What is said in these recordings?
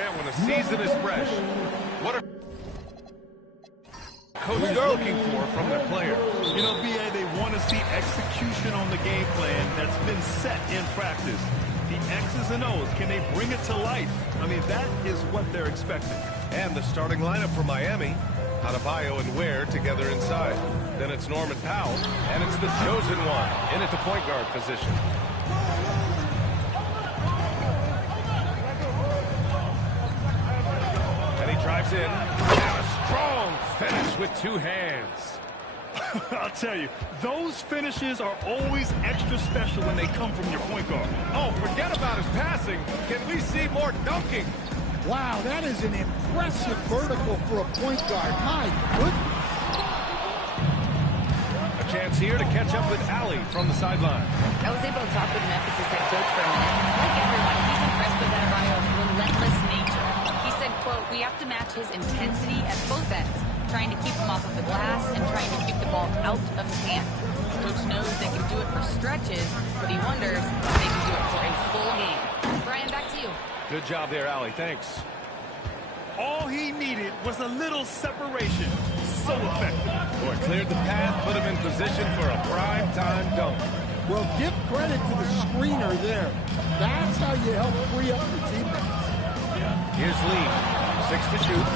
And when the season is fresh, what are coaches looking for from their players? You know, B.A., they want to see execution on the game plan that's been set in practice. The X's and O's, can they bring it to life? I mean, that is what they're expecting. And the starting lineup for Miami. Adebayo and Ware together inside. Then it's Norman Powell, and it's the chosen one in at the point guard position. And he drives in. And a strong finish with two hands. I'll tell you, those finishes are always extra special when they come from your point guard. Oh, forget about his passing. Can we see more dunking? Wow, that is an impressive vertical for a point guard. My goodness. A chance here to catch up with Allie from the sideline. I was able to talk with Memphis' head coach for a minute. Like everyone, he's impressed with Adebayo's relentless nature. He said, quote, "We have to match his intensity at both ends, trying to keep him off of the glass and trying to keep the ball out of his hands. Coach knows they can do it for stretches, but he wonders if they can do it for a full game." Brian, back to you. Good job there, Allie. Thanks. All he needed was a little separation. So effective. Boy, cleared the path, put him in position for a prime-time dunk. Well, give credit to the screener there. That's how you help free up your teammates. Here's Lee. 6 to shoot.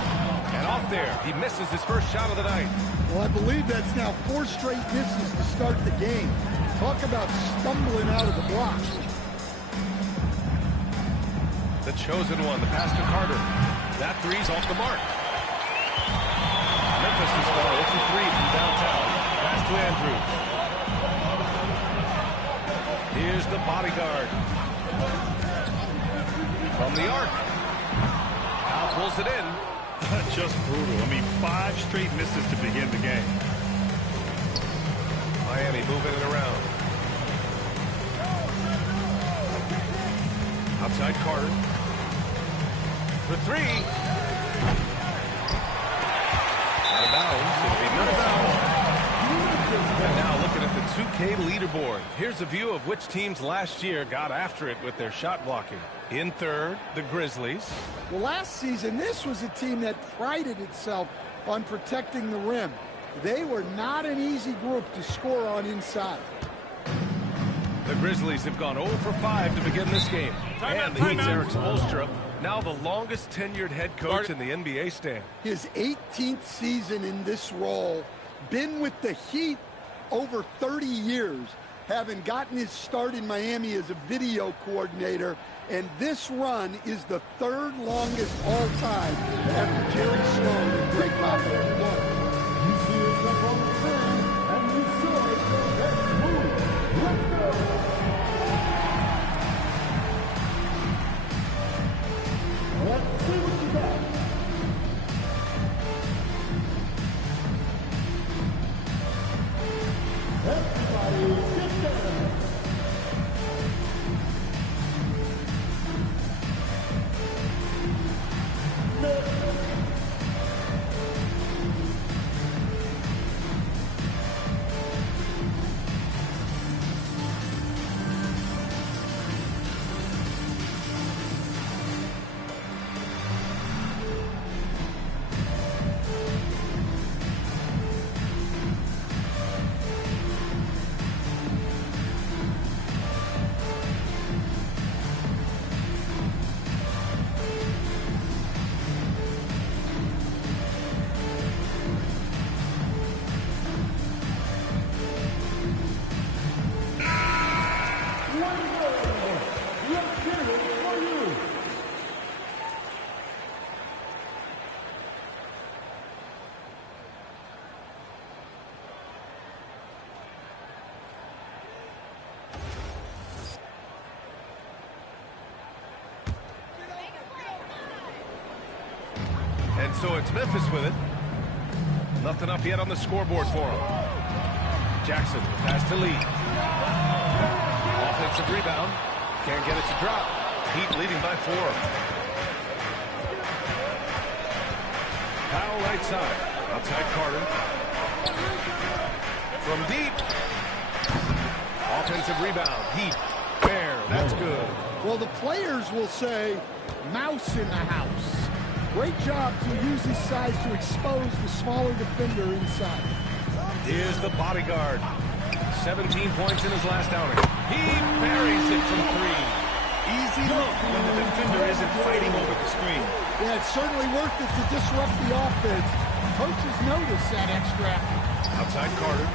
And off there. He misses his first shot of the night. Well, I believe that's now 4 straight misses to start the game. Talk about stumbling out of the block. The chosen one, the pass to Carter. That three's off the mark. Memphis has gone 0 for 3 from downtown. Pass to Andrews. Here's the bodyguard. From the arc. Now pulls it in. Just brutal. I mean, 5 straight misses to begin the game. Miami moving it around. Outside Carter. For 3. Out of bounds. It'll be Memphis. And now looking at the 2K leaderboard. Here's a view of which teams last year got after it with their shot blocking. In third, the Grizzlies. Well, last season, this was a team that prided itself on protecting the rim. They were not an easy group to score on inside. The Grizzlies have gone 0 for 5 to begin this game. And the Heat's Eric Spoelstra, now the longest tenured head coach in the NBA stand. His 18th season in this role, been with the Heat over 30 years, having gotten his start in Miami as a video coordinator, and this run is the 3rd longest all time after Jerry Sloan and Greg Popovich. And so it's Memphis with it. Nothing up yet on the scoreboard for him. Jackson, the pass to Lee. Offensive rebound. Can't get it to drop. Heat leading by 4. Powell right side. Outside Carter. From deep. Offensive rebound. Heat. Fair. That's good. Well, the players will say Mouse in the house. Great job to use his size to expose the smaller defender inside. Here's the bodyguard. 17 points in his last outing. He buries it from 3. Easy look when the defender isn't fighting over the screen. Yeah, it's certainly worth it to disrupt the offense. Coaches notice that extra effort. Outside Carter.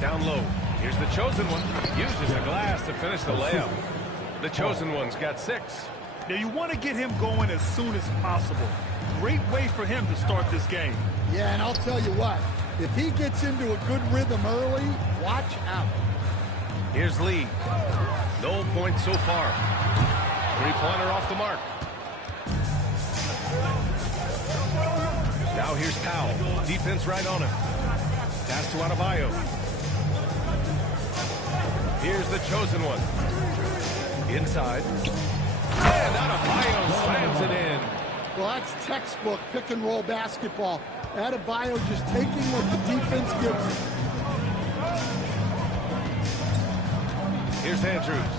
Down low. Here's the chosen one. Uses the glass to finish the layup. The chosen one's got 6. Now you want to get him going as soon as possible. Great way for him to start this game. Yeah, and I'll tell you what. If he gets into a good rhythm early, watch out. Here's Lee. No points so far. 3-pointer off the mark. Now here's Powell. Defense right on him. Pass to Adebayo. Here's the chosen one. Inside. And Adebayo slams it in. Well, that's textbook pick-and-roll basketball. Adebayo just taking what the defense gives him. Here's Andrews.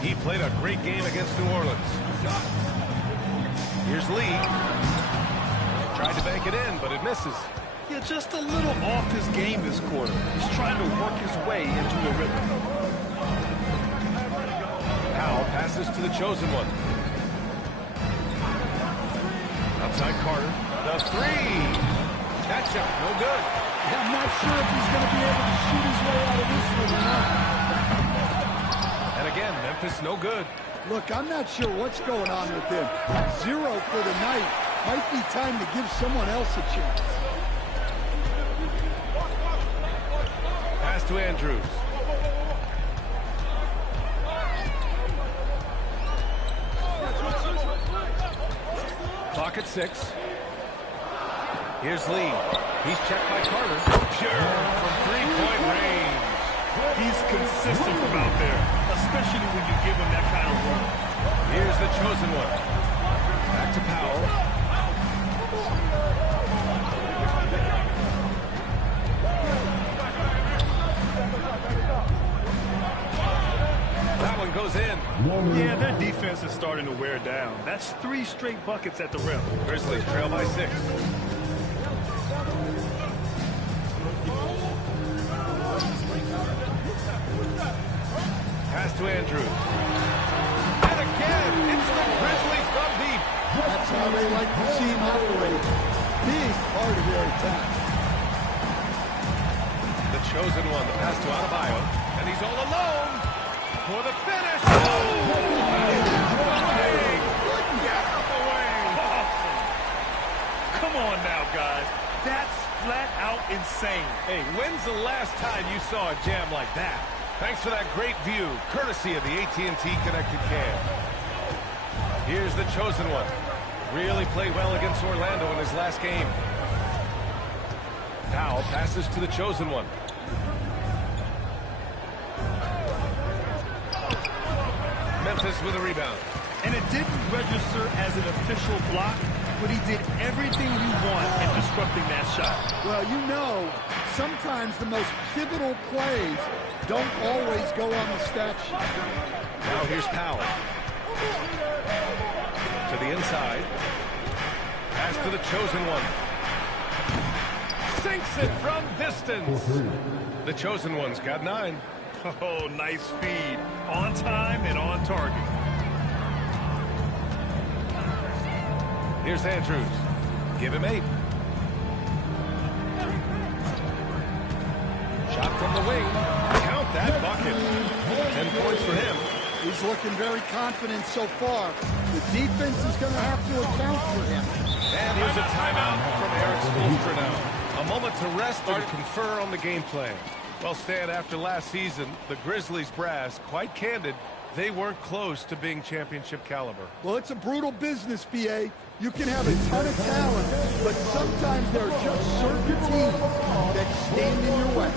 He played a great game against New Orleans. Here's Lee. Tried to bank it in, but it misses. Yeah, just a little off his game this quarter. He's trying to work his way into a rhythm. Powell passes to the chosen one. Outside Carter. The 3. That shot, no good. Yeah, I'm not sure if he's going to be able to shoot his way out of this one or not. And again, Memphis no good. Look, I'm not sure what's going on with him. 0 for the night. Might be time to give someone else a chance. Pass to Andrews. Clock at 6. Here's Lee. He's checked by Carter. Pure from 3-point range. He's consistent from out there, especially when you give him that kind of run. Here's the chosen one. Back to Powell. That one goes in. Yeah, their defense is starting to wear down. That's 3 straight buckets at the rim. Grizzlies trail by 6. Pass to Andrews. And again, it's the Grizzlies from deep. That's how they like to see him operate. Big part of their attack. The chosen one, the pass to Adebayo. And he's all alone for the finish. Oh! Awesome. Come on now, guys. That's flat out insane. Hey, when's the last time you saw a jam like that? Thanks for that great view, courtesy of the AT&T Connected Cam. Here's the chosen one. Really played well against Orlando in his last game. Powell passes to the chosen one. Memphis with a rebound. And it didn't register as an official block, but he did everything you want in disrupting that shot. Well, you know, sometimes the most pivotal plays don't always go on the stat sheet. Now here's Powell. To the inside. Pass to the chosen one. Sinks it from distance. The chosen one's got 9. Oh, nice feed. On time and on target. Here's Andrews. Give him 8. Shot from the wing. Count that bucket. 10 points for him. He's looking very confident so far. The defense is going to have to account for him. And here's a timeout from Eric Spoelstra now. A moment to rest and confer on the game plan. Well, Stan, after last season, the Grizzlies brass, quite candid, they weren't close to being championship caliber. Well, it's a brutal business, BA. You can have a ton of talent, but sometimes there are just certain teams that stand in your way.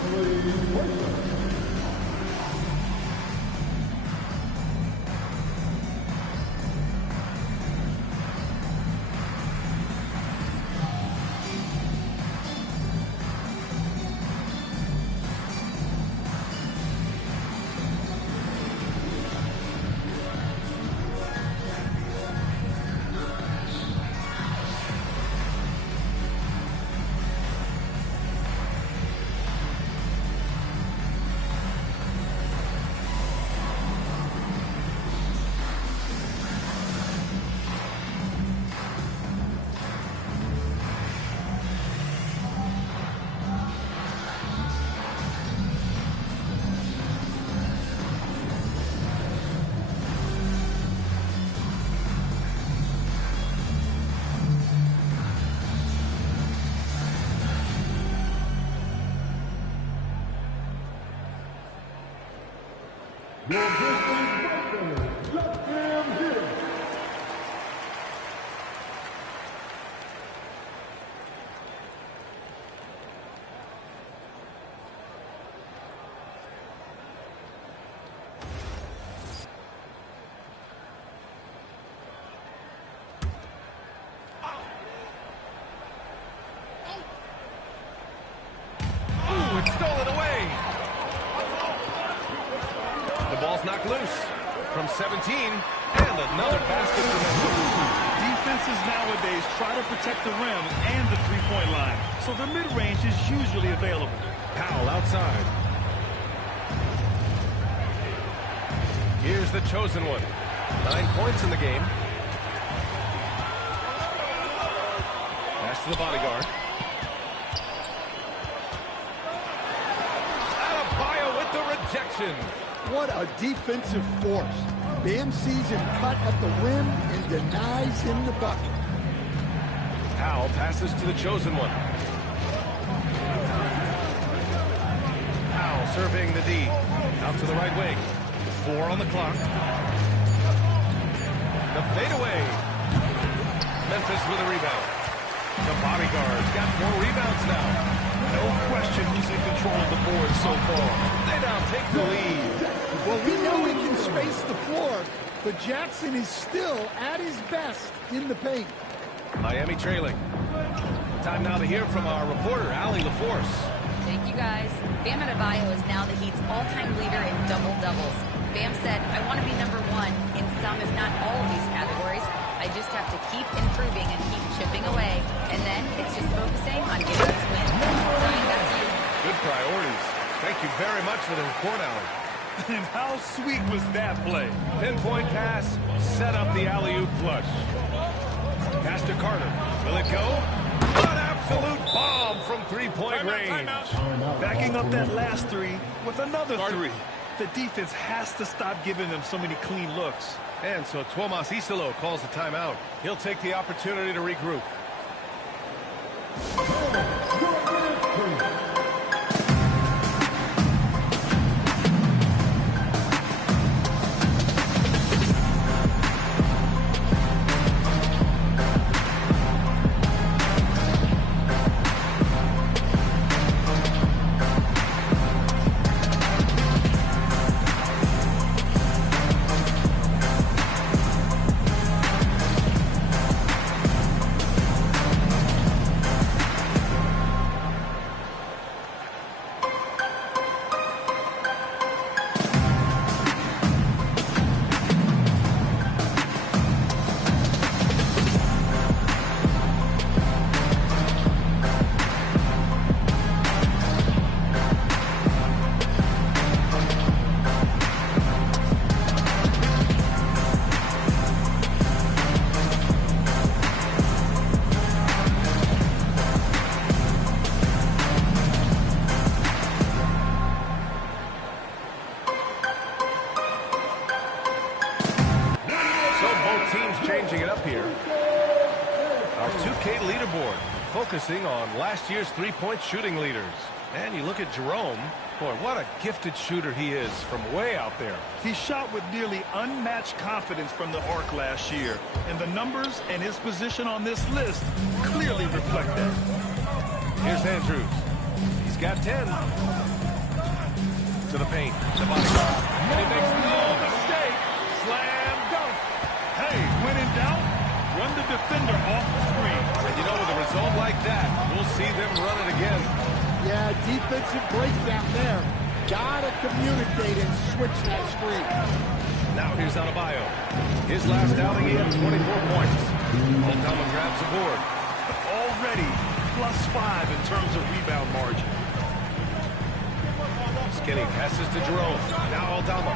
Stolen away. The ball's knocked loose from 17, and another basket for Memphis. Defenses nowadays try to protect the rim and the three-point line, so the mid-range is usually available. Powell outside. Here's the chosen one. 9 points in the game. Pass to the bodyguard. Rejection. What a defensive force. Bam sees him cut at the rim and denies him the bucket. Powell passes to the chosen one. Powell surveying the D. Out to the right wing. 4 on the clock. The fadeaway. Memphis with a rebound. The bodyguard's got 4 rebounds now. No question who's in control of the board so far. They now take the lead. Well, we know he can space the floor, but Jackson is still at his best in the paint. Miami trailing. Time now to hear from our reporter, Allie LaForce. Thank you, guys. Bam Adebayo is now the Heat's all-time leader in double-doubles. Bam said, I want to be number 1 in some, if not all of these categories. I just have to keep improving and keep chipping away. And then it's just focusing on getting these wins. Ryan, back to you. Good priorities. Thank you very much for the report, Allie. And how sweet was that play? Pinpoint pass, set up the alley-oop flush. Pass to Carter. Will it go? An absolute bomb from three-point range. Backing up that last 3 with another 3. The defense has to stop giving them so many clean looks. And so Tuomas Isalo calls the timeout. He'll take the opportunity to regroup. Changing it up here. Our 2K leaderboard focusing on last year's three-point shooting leaders. And you look at Jerome. Boy, what a gifted shooter he is from way out there. He shot with nearly unmatched confidence from the arc last year. And the numbers and his position on this list clearly reflect that. Here's Andrews. He's got 10. To the paint. The body. And he makes no mistake. Slam dunk. Hey, when in doubt, run the defender off the screen. And you know, with a result like that, we'll see them run it again. Yeah, defensive breakdown there. Gotta communicate and switch that screen. Now here's Adebayo. His last outing, he had 24 points. Aldama grabs the board. Already +5 in terms of rebound margin. Skinny passes to Jerome. Now Aldama.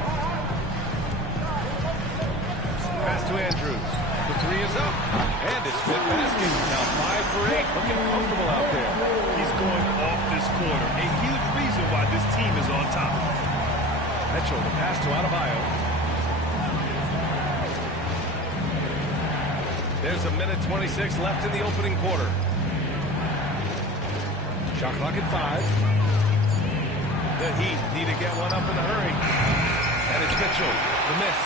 Pass to Andrews. The three is up. And it's fifth basket. Now 5 for 8. Looking comfortable out there. He's going off this quarter. A huge reason why this team is on top. Mitchell, the pass to Adebayo. There's a minute 26 left in the opening quarter. Shot clock at 5. The Heat need to get one up in a hurry. And it's Mitchell, the miss.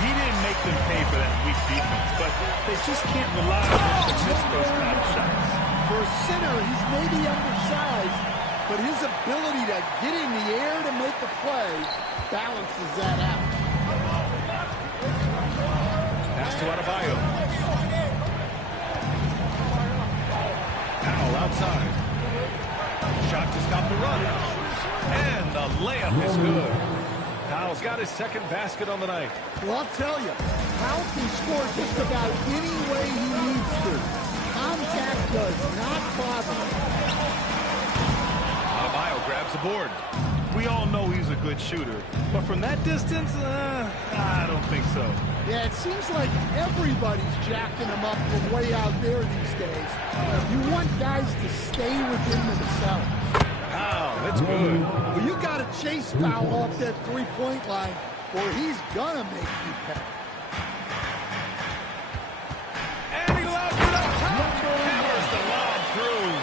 He didn't make them pay for that weak defense, but they just can't rely on him to miss those kind of shots. For a center, he's maybe undersized, but his ability to get in the air to make a play balances that out. Pass to Adebayo. Powell outside. Shot to stop the run. And the layup is good. Powell's got his second basket on the night. Well, I'll tell you, Powell can score just about any way he needs to. Contact does not bother him. Adebayo grabs the board. We all know he's a good shooter, but from that distance, I don't think so. Yeah, it seems like everybody's jacking him up from way out there these days. You want guys to stay within themselves. Wow, that's good. Well, you got to chase Powell off that three-point line, or he's gonna make you pay. And he lobs it up top. Hammers the lob through.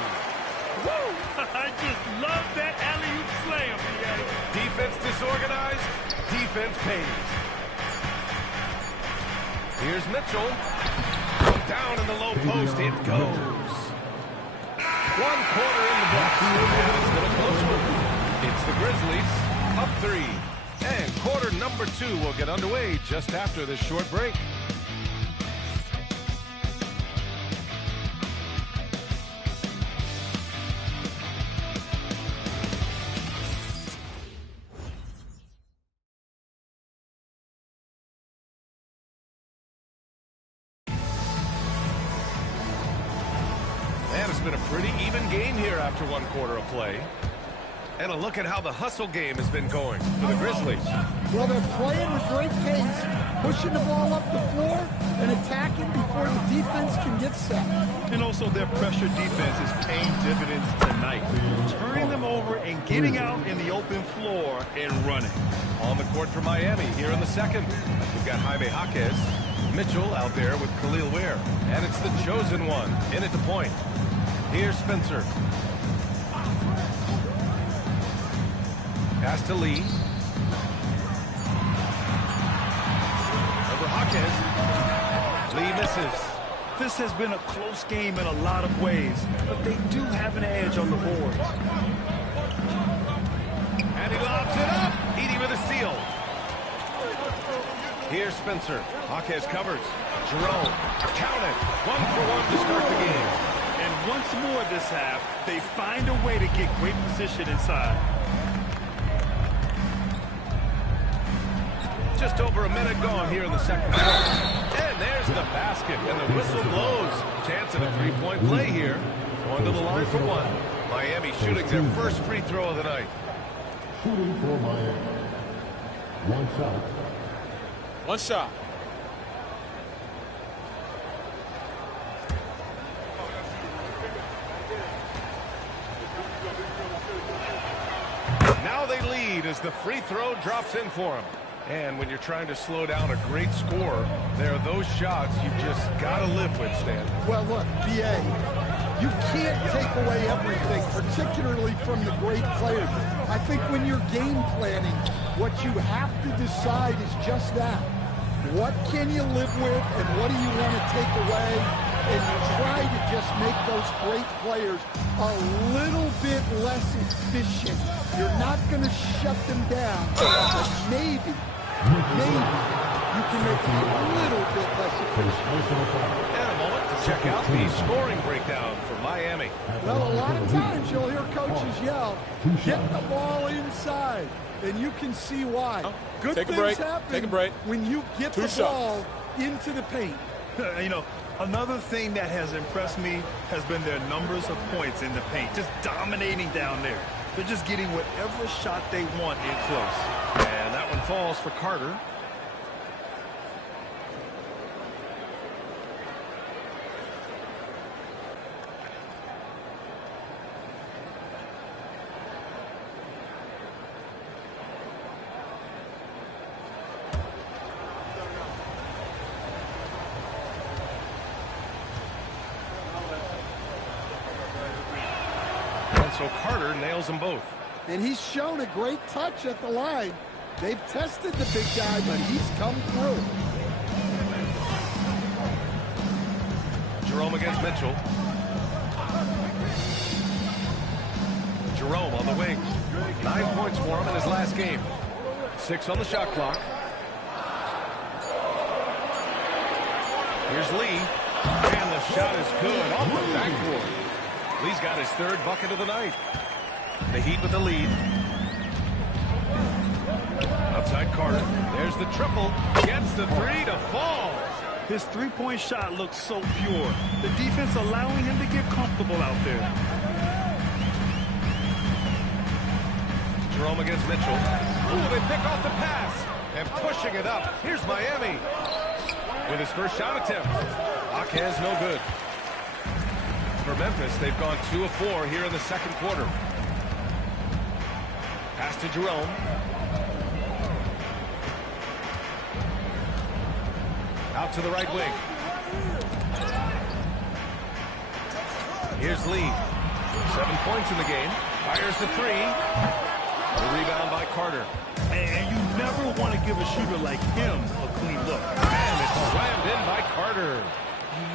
Woo! I just love that alley-oop slam, BA. Defense disorganized. Defense pays. Here's Mitchell. Down in the low post. It goes. 1 quarter in the books. And it's been a close one. It's the Grizzlies up 3. And quarter number 2 will get underway just after this short break. And it's been a pretty even game here after 1 quarter of play. And a look at how the hustle game has been going for the Grizzlies. Well, they're playing with great pace, pushing the ball up the floor and attacking before the defense can get set. And also their pressure defense is paying dividends tonight, turning them over and getting out in the open floor and running. On the court for Miami here in the second. We've got Jaime Jaquez, Mitchell out there with Khalil Ware. And it's the chosen one in at the point. Here's Spencer. Pass to Lee. Over Jaquez. Lee misses. This has been a close game in a lot of ways, but they do have an edge on the boards. And he lobs it up. Edey with a steal. Here's Spencer. Jaquez covers. Jerome. Count it. 1 for 1 to start the game. And once more this half, they find a way to get great position inside. Just over a minute gone here in the second quarter. And there's the basket, and the whistle blows. Chance at a three-point play here. Going to the line for 1. Miami shooting their first free throw of the night. Shooting for Miami. 1 shot. 1 shot. Now they lead as the free throw drops in for them. And when you're trying to slow down a great score, there are those shots you just got to live with, Stan. Well, look, B.A., you can't take away everything, particularly from the great players. I think when you're game planning, what you have to decide is just that. What can you live with and what do you want to take away? And you try to just make those great players a little bit less efficient. You're not going to shut them down, but maybe you can make them a little bit less efficient. And a moment to check out the scoring breakdown for Miami. Well, a lot of times you'll hear coaches yell, get the ball inside, and you can see why. Good Take a things break. happen Take a break. when you get the ball into the paint. You know, another thing that has impressed me has been their numbers of points in the paint, just dominating down there. They're just getting whatever shot they want in close. And that one falls for Carter. And so Carter nails them both. And he's shown a great touch at the line. They've tested the big guy, but he's come through. Jerome against Mitchell. Jerome on the wing. 9 points for him in his last game. 6 on the shot clock. Here's Lee. And the shot is good off the backboard. Lee's got his 3rd bucket of the night. The Heat with the lead. Outside Carter. There's the triple. Gets the 3 to fall. His three-point shot looks so pure. The defense allowing him to get comfortable out there. Jerome against Mitchell. Ooh, they pick off the pass. And pushing it up. Here's Miami. With his first shot attempt. Jaquez no good. For Memphis, they've gone 2 of 4 here in the second quarter. Pass to Jerome. Out to the right wing. Here's Lee. 7 points in the game. Fires the 3. The rebound by Carter. And you never want to give a shooter like him a clean look. And it's slammed in by Carter.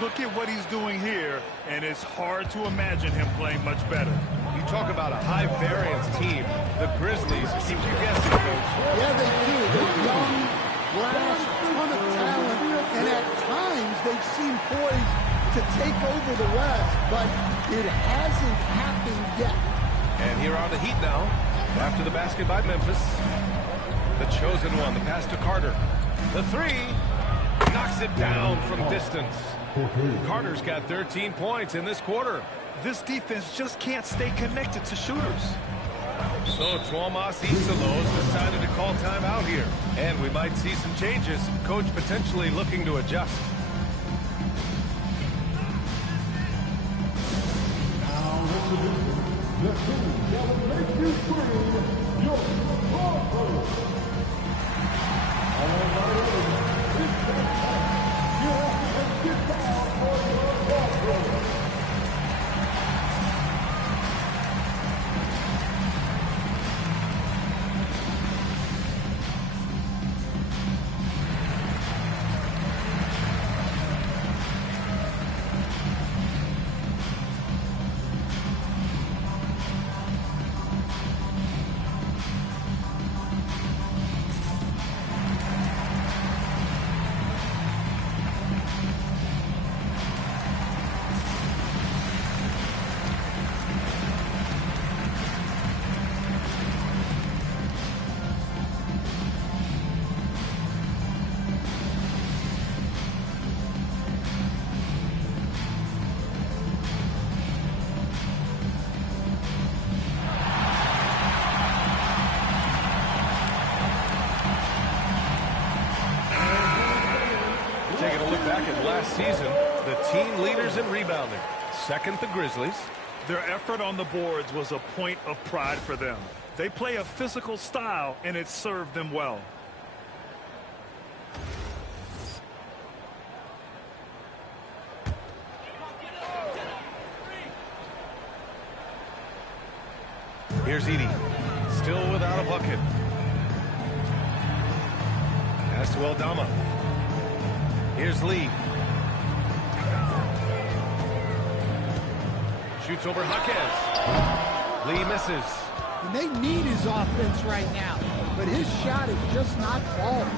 Look at what he's doing here, and it's hard to imagine him playing much better. You talk about a high-variance team. The Grizzlies keep you guessing, Coach. Yeah, they do. They're young, brash, ton of talent, and at times they've seemed poised to take over the West, but it hasn't happened yet. And here are the Heat now, after the basket by Memphis. The chosen one, the pass to Carter. The 3 knocks it down from distance. Carter's got 13 points in this quarter. This defense just can't stay connected to shooters. So Tuomas Isalos decided to call timeout here. And we might see some changes. Coach potentially looking to adjust. Taking a look back at last season, the team leaders in rebounding. Second, the Grizzlies. Their effort on the boards was a point of pride for them. They play a physical style, and it served them well. Here's Edey. Still without a bucket. Pass to Aldama. Here's Lee. Shoots over Jaquez. Lee misses. And they need his offense right now, but his shot is just not falling.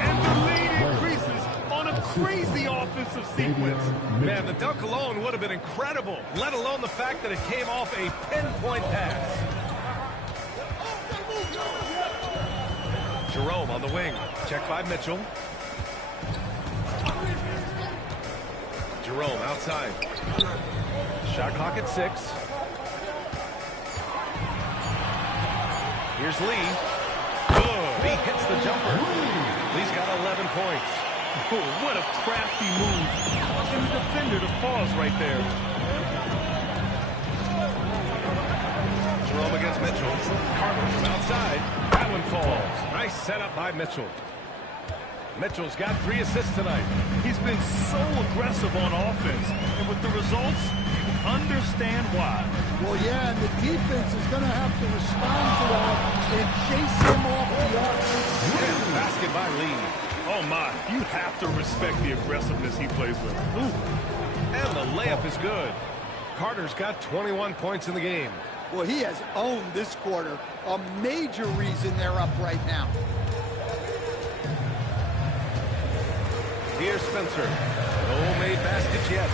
And the lead increases on a crazy offensive sequence. Man, the dunk alone would have been incredible, let alone the fact that it came off a pinpoint pass. Jerome on the wing. Checked by Mitchell. Jerome outside. Shot clock at 6. Here's Lee. Good. He hits the jumper. Lee's got 11 points. Oh, what a crafty move. Causing the defender to pause right there. Jerome against Mitchell. Carter from outside. That one falls. Nice setup by Mitchell. Mitchell's got 3 assists tonight. He's been so aggressive on offense. And with the results, you understand why. Well, yeah, and the defense is going to have to respond to that and chase him off the arc. And basket by Lee. Oh, my. You have to respect the aggressiveness he plays with. Ooh. And the layup is good. Carter's got 21 points in the game. Well, he has owned this quarter. A major reason they're up right now. Here's Spencer. No made baskets yet.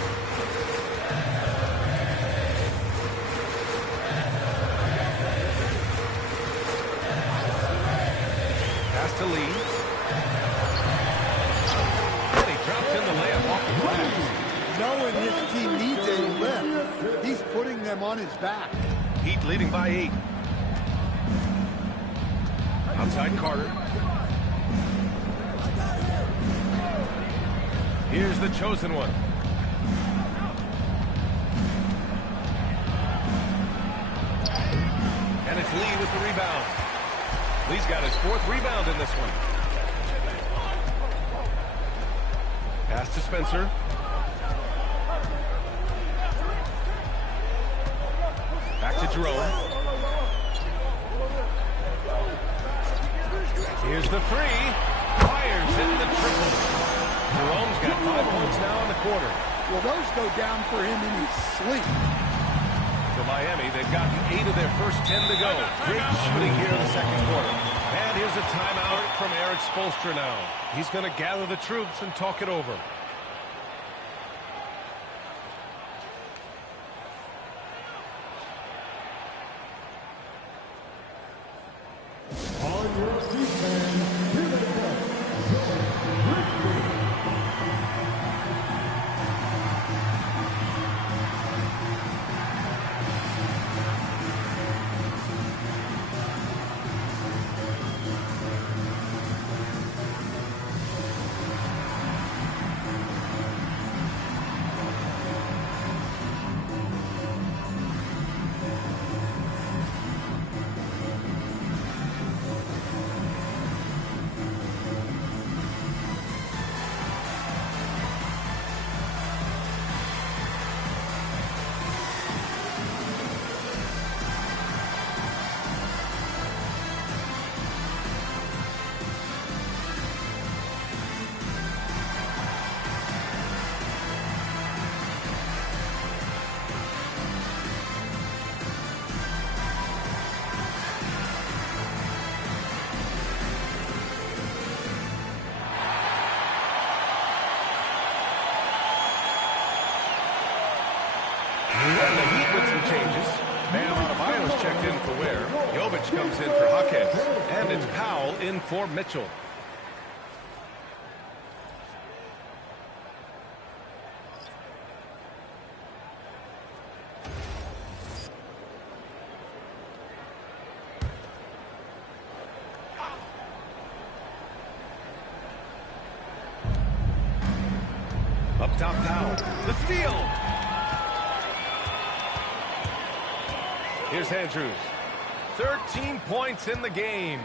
Pass to Lee. And he drops in the layup off the glass. Knowing his team needs a lift, he's putting them on his back. Heat leading by 8. Outside Carter. Here's the chosen one. And it's Lee with the rebound. Lee's got his 4th rebound in this one. Pass to Spencer. Back to Jerome. Here's the 3. Fires in the triple. Jerome's got 5 points now in the quarter. Well, those go down for him in his sleep. For Miami, they've gotten 8 of their first 10 to go. Great shooting here in the second quarter. And here's a timeout from Eric Spoelstra now. He's going to gather the troops and talk it over. On your feet, man. Here they go. And the Heat with some changes. Bam Adebayo's checked in for Ware. Jovic comes in for Jaquez. And it's Powell in for Mitchell. Up top, Powell. The steal. Here's Andrews. 13 points in the game.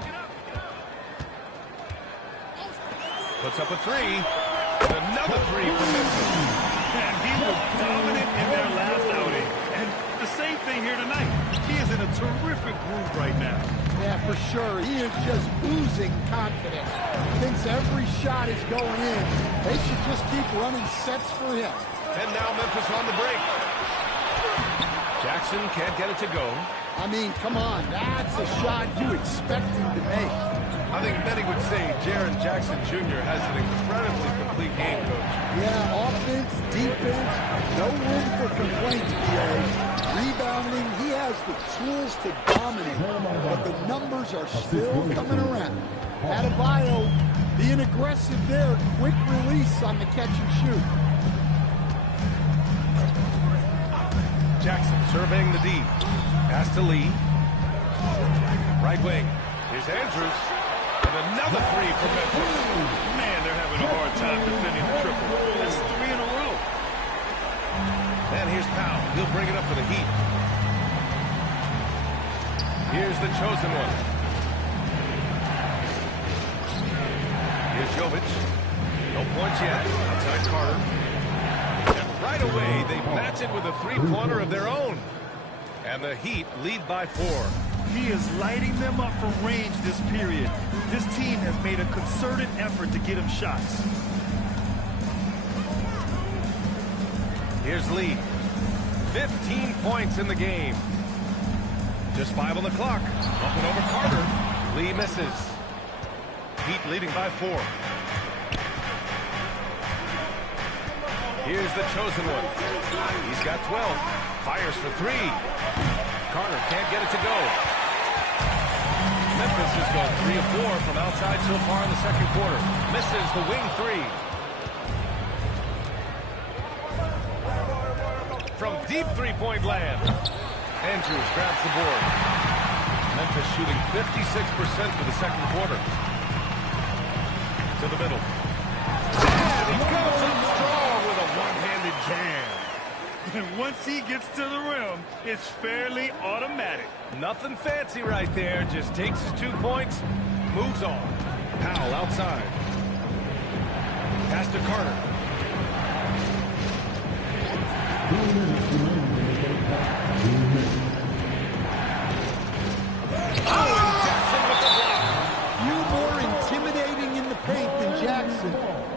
Puts up a 3. And another 3 from Memphis. And he was dominant in their last outing. And the same thing here tonight. He is in a terrific groove right now. Yeah, for sure. He is just oozing confidence. Thinks every shot is going in. They should just keep running sets for him. And now Memphis on the break. Jackson can't get it to go. I mean, come on. That's a shot you expect him to make. I think many would say Jaren Jackson Jr. has an incredibly complete game, Coach. Yeah, offense, defense, no room for complaints, B.A. Rebounding, he has the tools to dominate, but the numbers are still coming around. Adebayo being aggressive there, quick release on the catch and shoot. Jackson surveying the D. Pass to Lee. Right wing. Here's Andrews. And another 3 from Memphis. Man, they're having a hard time defending the triple. That's 3 in a row. And here's Powell. He'll bring it up for the Heat. Here's the chosen one. Here's Jovic. No points yet. Outside Carter. Right away, they match it with a three-pointer of their own. And the Heat lead by 4. He is lighting them up from range this period. This team has made a concerted effort to get him shots. Here's Lee. 15 points in the game. Just 5 on the clock. Bumping over Carter. Lee misses. Heat leading by 4. Here's the chosen one. He's got 12. Fires for 3. Carter can't get it to go. Memphis has gone 3 of 4 from outside so far in the second quarter. Misses the wing 3. From deep three-point land. Andrews grabs the board. Memphis shooting 56% for the second quarter. To the middle. And he goes up strong with a one-handed jam. And once he gets to the rim, it's fairly automatic. Nothing fancy right there. Just takes his 2 points, moves on. Powell outside. Pass to Carter. Oh, and Jackson with the block. Few more intimidating in the paint than Jackson,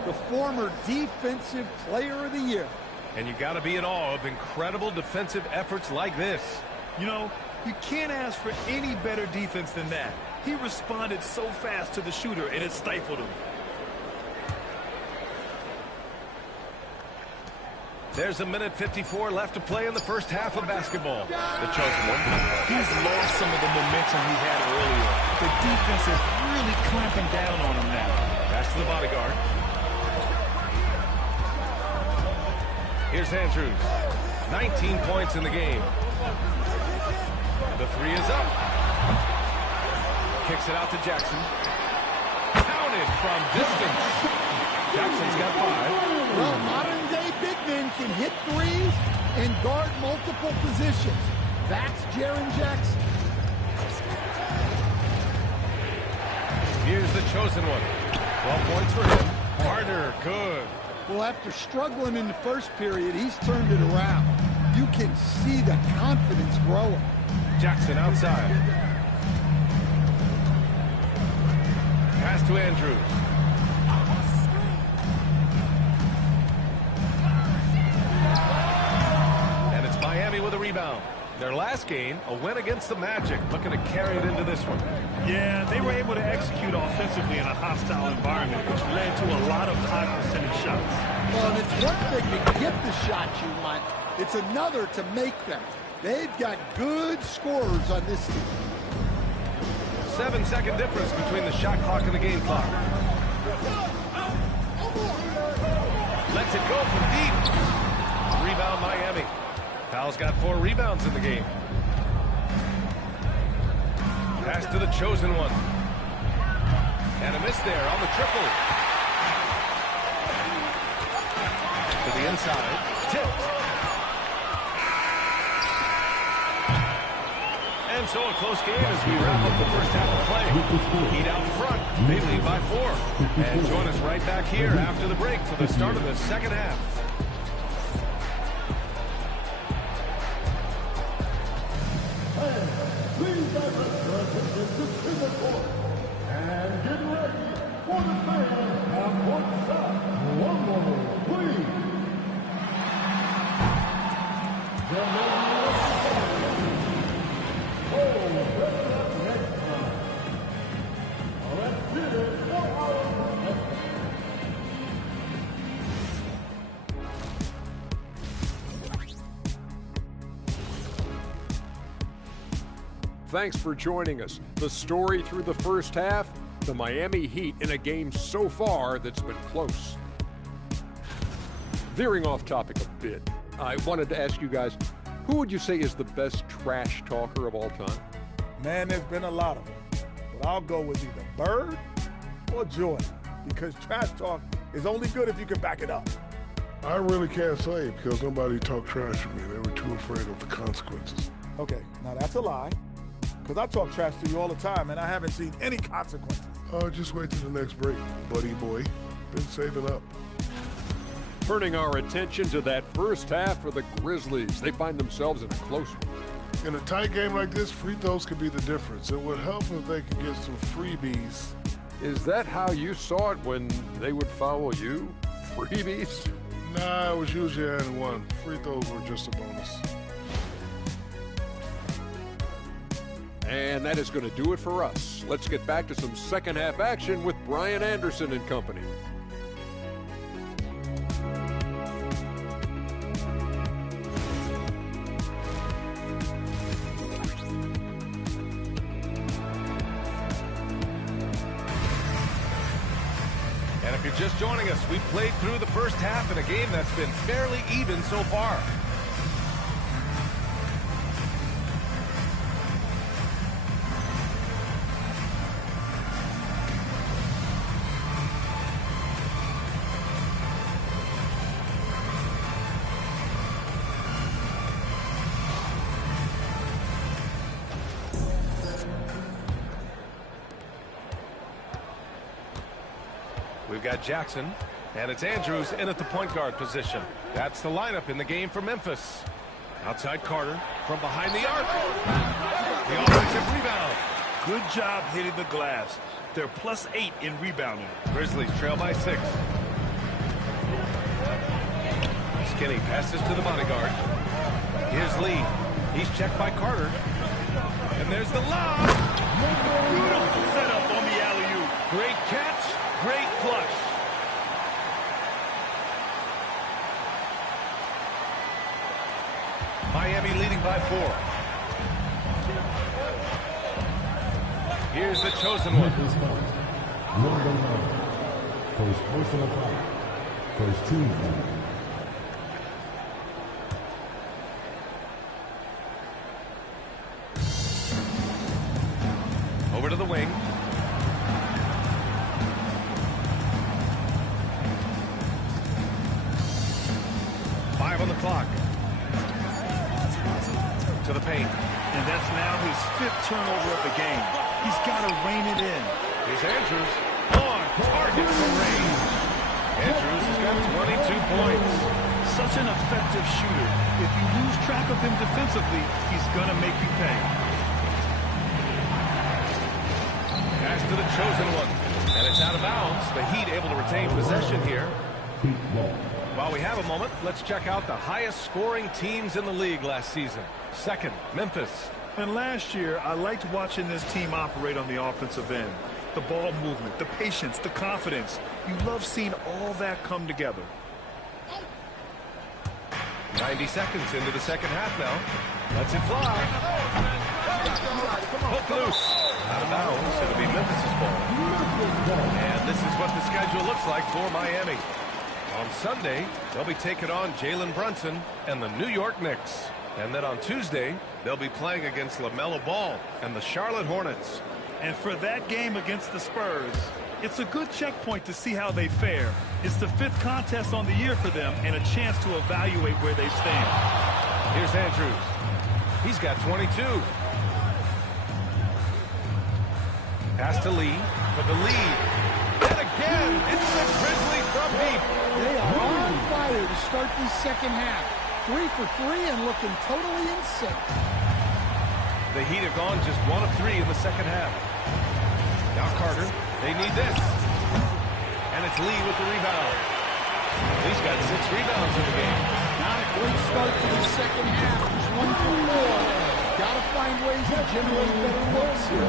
the former Defensive Player of the Year. And you got to be in awe of incredible defensive efforts like this. You know, you can't ask for any better defense than that. He responded so fast to the shooter, and it stifled him. There's 1:54 left to play in the first half of basketball. The chosen one. He's lost some of the momentum he had earlier. The defense is really clamping down on him now. Pass to the bodyguard. Here's Andrews. 19 points in the game. The 3 is up. Kicks it out to Jackson. Counted from distance. Jackson's got 5. Well, modern-day big men can hit threes and guard multiple positions. That's Jaren Jackson. Here's the chosen one. 12 points for him. Carter, good. Well, after struggling in the first period, he's turned it around. You can see the confidence growing. Jackson outside. Pass to Andrews. And it's Miami with a rebound. Their last game, a win against the Magic, looking to carry it into this one. Yeah, they were able to execute offensively in a hostile environment, which led to a lot of high percentage shots. Well, and it's one thing to get the shots you want. It's another to make them. They've got good scorers on this team. 7-second difference between the shot clock and the game clock. Lets it go from deep. Rebound Miami. Powell's got 4 rebounds in the game. Pass to the chosen one. And a miss there on the triple. To the inside. Tipped. And so a close game as we wrap up the first half of play. Heat out in front. They lead by 4. And join us right back here after the break for the start of the second half. Please have to Singapore. And get ready for the second half-court shot. One more, please. Thanks for joining us. The story through the first half, the Miami Heat in a game so far that's been close. Veering off topic a bit, I wanted to ask you guys, who would you say is the best trash talker of all time? Man, there's been a lot of them. But I'll go with either Bird or Jordan, because trash talk is only good if you can back it up. I really can't say because nobody talked trash to me. They were too afraid of the consequences. Okay, now that's a lie, because I talk trash to you all the time, and I haven't seen any consequences. Oh, just wait till the next break, buddy boy. Been saving up. Turning our attention to that first half for the Grizzlies. They find themselves in a close one. In a tight game like this, free throws could be the difference. It would help if they could get some freebies. Is that how you saw it when they would foul you? Freebies? Nah, it was usually and one. Free throws were just a bonus. And that is going to do it for us. Let's get back to some second half action with Brian Anderson and company. And if you're just joining us, we played through the first half in a game that's been fairly even so far. We've got Jackson, and it's Andrews in at the point guard position. That's the lineup in the game for Memphis. Outside Carter from behind the arc. The offensive rebound. Good job hitting the glass. They're +8 in rebounding. Grizzlies trail by 6. Skinny passes to the bodyguard. Here's Lee. He's checked by Carter. And there's the lob. Beautiful setup on the alley-oop. Great catch. Great flush. Miami leading by 4. Here's the chosen one. Number 9. First personal foul. First team foul. Over to the wing. On the clock. To the paint. And that's now his 5th turnover of the game. He's got to rein it in. Here's Andrews. On target from range. Andrews has got 22 points. Such an effective shooter. If you lose track of him defensively, he's going to make you pay. Pass to the chosen one. And it's out of bounds. The Heat able to retain possession here. While we have a moment, let's check out the highest scoring teams in the league last season. Second, Memphis. And last year, I liked watching this team operate on the offensive end. The ball movement, the patience, the confidence. You love seeing all that come together. 90 seconds into the second half now. Lets it fly. Hook loose. Out of bounds. It'll be Memphis' ball. And this is what the schedule looks like for Miami. On Sunday, they'll be taking on Jalen Brunson and the New York Knicks. And then on Tuesday, they'll be playing against LaMelo Ball and the Charlotte Hornets. And for that game against the Spurs, it's a good checkpoint to see how they fare. It's the 5th contest on the year for them and a chance to evaluate where they stand. Here's Andrews. He's got 22. Pass to Lee for the lead. And again, it's the Grizzlies from deep. They are on fire to start this second half. 3 for 3 and looking totally in sync. The Heat have gone just 1 of 3 in the second half. Now Carter, they need this. And it's Lee with the rebound. Lee's got 6 rebounds in the game. Not a great start to the second half. Just 1 for 4. Got to find ways to generate better looks here.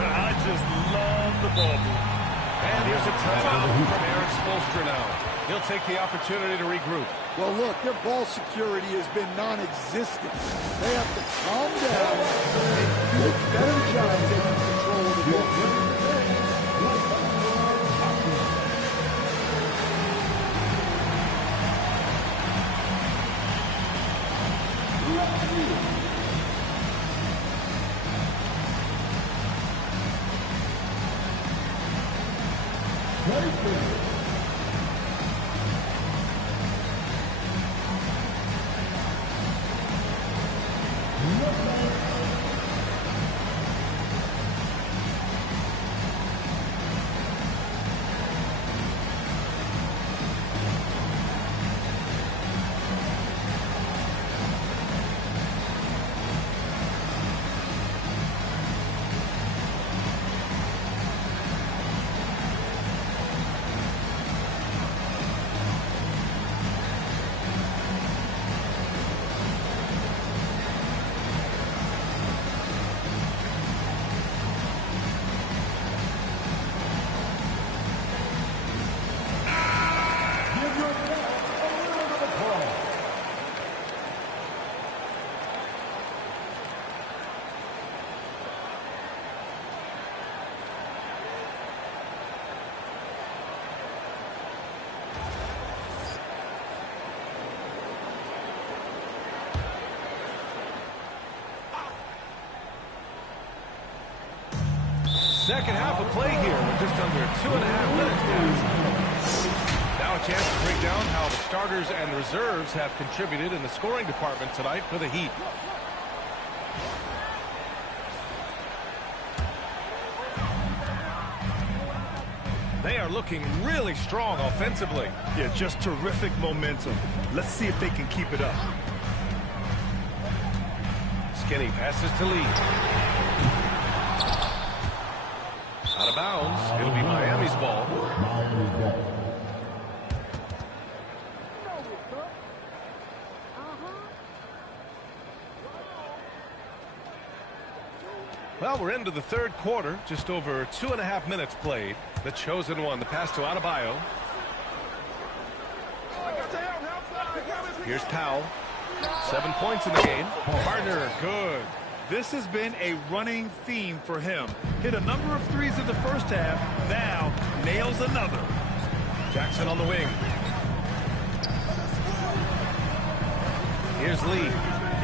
I just love the ball move. And here's a timeout from Eric Spoelstra now. He'll take the opportunity to regroup. Well, look, their ball security has been non-existent. They have to calm down and do a better job taking control of the ball. Second half of play here with just under 2.5 minutes passed. Now a chance to break down how the starters and reserves have contributed in the scoring department tonight for the Heat. They are looking really strong offensively. Yeah, just terrific momentum. Let's see if they can keep it up. Skinny passes to Lee. Out of bounds. It'll be Miami's ball. Well, we're into the third quarter. Just over 2.5 minutes played. The chosen one, the pass to Adebayo. Here's Powell. 7 points in the game. Carter, good. This has been a running theme for him. Hit a number of threes in the first half. Now nails another. Jackson on the wing. Here's Lee.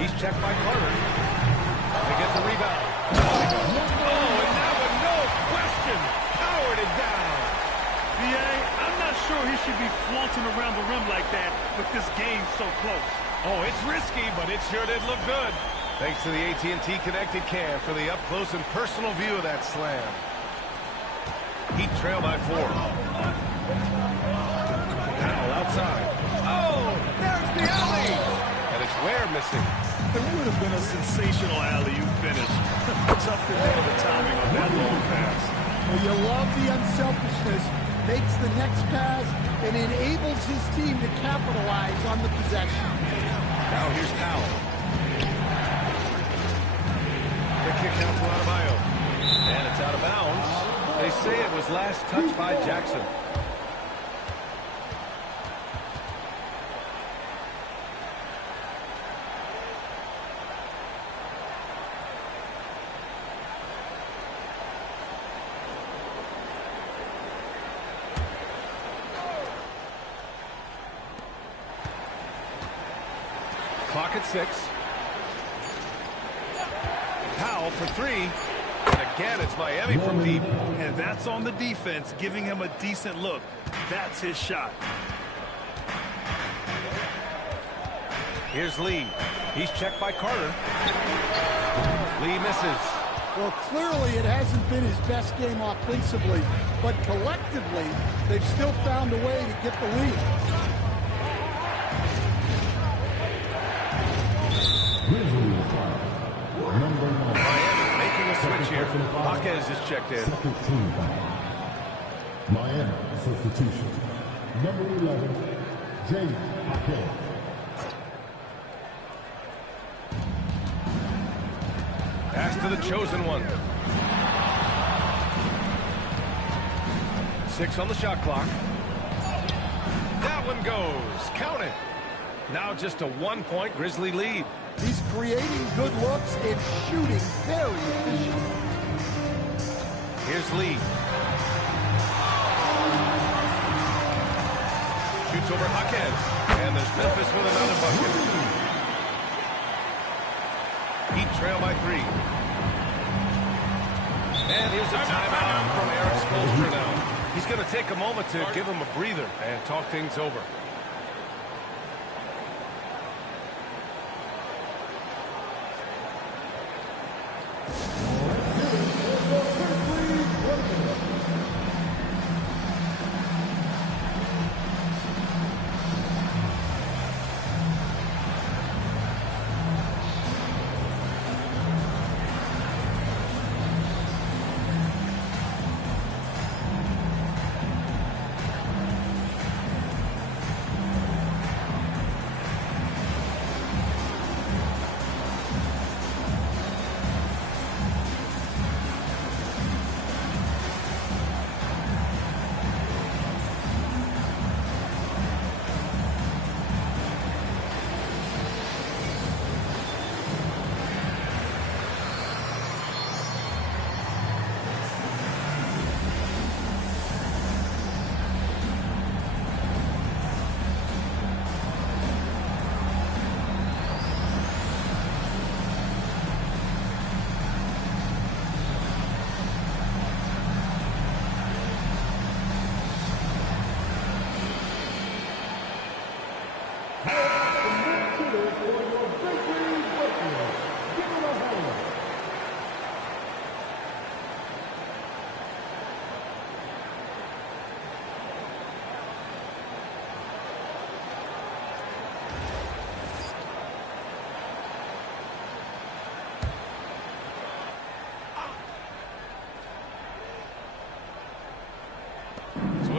He's checked by Carter. They get the rebound. Oh, and that one, no question, powered it down. B.A., I'm not sure he should be flaunting around the rim like that with this game so close. Oh, it's risky, but it sure did look good. Thanks to the AT&T Connected Cam for the up-close and personal view of that slam. Heat trail by 4. Powell outside. Oh, there's the alley. And it's Ware missing. It would have been a sensational alley-oop finish. Tough to nail the timing of that long pass. Well, you love the unselfishness. Makes the next pass and enables his team to capitalize on the possession. Now here's Powell. The kick out to Adebayo. And it's out of bounds. They say it was last touched by Jackson. Clock at 6. Powell for 3. And again, it's Miami from deep. And that's on the defense, giving him a decent look. That's his shot. Here's Lee. He's checked by Carter. Lee misses. Well, clearly it hasn't been his best game offensively, but collectively, they've still found a way to get the lead. Miami making a switch here. Jaquez is checked in. Miami substitution. Number 11, James Jaquez. Pass to the chosen one. 6 on the shot clock. That one goes. Count it. Now just a 1-point Grizzly lead. He's creating good looks and shooting very efficient. Here's Lee. Shoots over Jaquez. And there's Memphis with another bucket. Heat trail by 3. And here's a timeout from Eric Spoelstra now. He's going to take a moment to give him a breather and talk things over.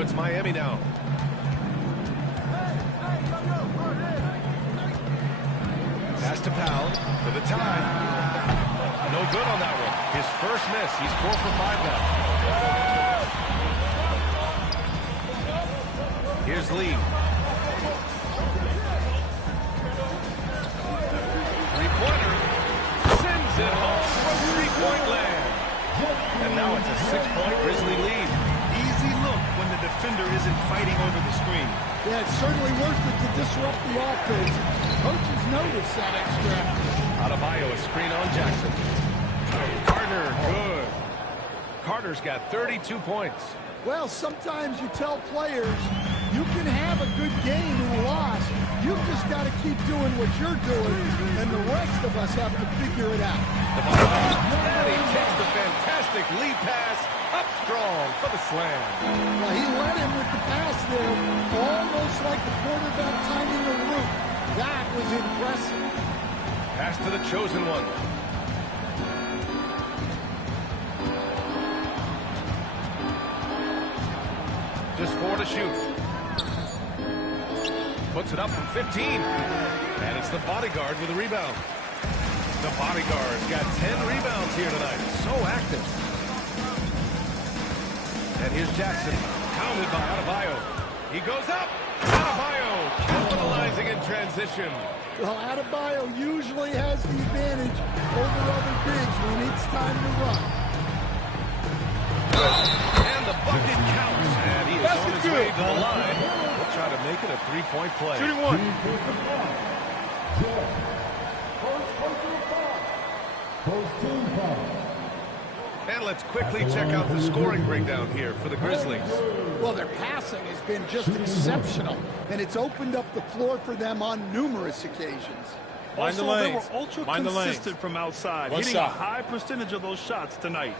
it's Miami now. Pass to Powell for the tie. No good on that one. His first miss. He's 4 for 5 now. Here's Lee. Three-pointer. Sends it home from three-point land. And now it's a 6-point Grizzly lead. Easy look when the defender isn't fighting over the screen. Yeah, it's certainly worth it to disrupt the offense. Coaches notice that extra effort. Adebayo, a screen on Jackson. Carter, good. Carter's got 32 points. Well, sometimes you tell players you can have a good game and a loss. You've just got to keep doing what you're doing, and the rest of us have to figure it out. And he takes the fantastic lead pass up strong for the slam. Well, he led him with the pass there, almost like the quarterback timing a route. That was impressive. Pass to the chosen one. Just 4 to shoot. Puts it up from 15. And it's the bodyguard with a rebound. The bodyguard's got 10 rebounds here tonight. So active. And here's Jackson. Counted by Adebayo. He goes up. Adebayo capitalizing in transition. Well, Adebayo usually has the advantage over other bigs when it's time to run. And the bucket counts. And he is on his way to the line. We'll try to make it a 3-point play. Shooting one. And let's quickly check out the scoring breakdown here for the Grizzlies. Well, their passing has been just exceptional, and it's opened up the floor for them on numerous occasions. Also, they were ultra consistent from outside, hitting a high percentage of those shots tonight.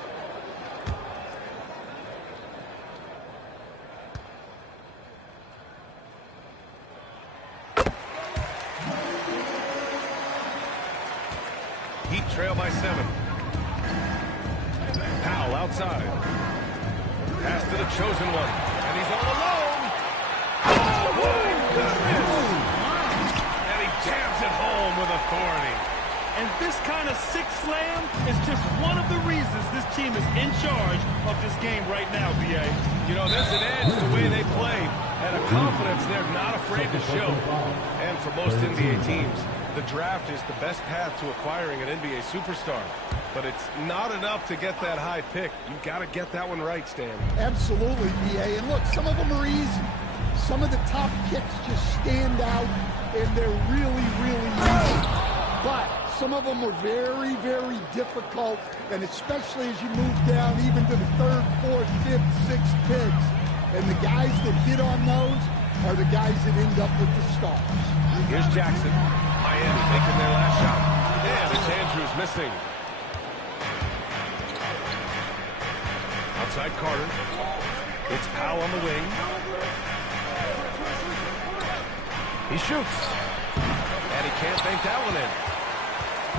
Heat trail by 7. Powell outside. Pass to the chosen one. And he's all alone. Oh, my goodness. And he jams it home with authority. And this kind of sick slam is just one of the reasons this team is in charge of this game right now, B.A. You know, there's an edge the way they play and a confidence they're not afraid to show. And for most NBA teams, the draft is the best path to acquiring an NBA superstar. But it's not enough to get that high pick. You've got to get that one right, Stan. Absolutely, B.A. And look, some of them are easy. Some of the top picks just stand out, and they're really, really easy. But some of them are very, very difficult, and especially as you move down even to the 3rd, 4th, 5th, 6th picks. And the guys that hit on those are the guys that end up with the stars. Here's Jackson. Miami making their last shot. And it's Andrews missing. Outside Carter. It's Powell on the wing. He shoots. And he can't bank that one in.